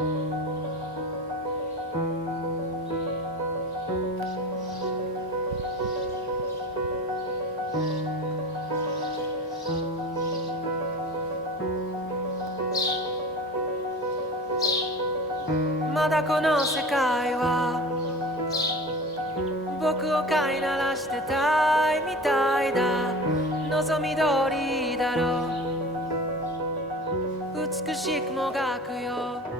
まだこの世界は僕を飼いならしてたいみたいだ。望み通りだろう。美しくもがくよ。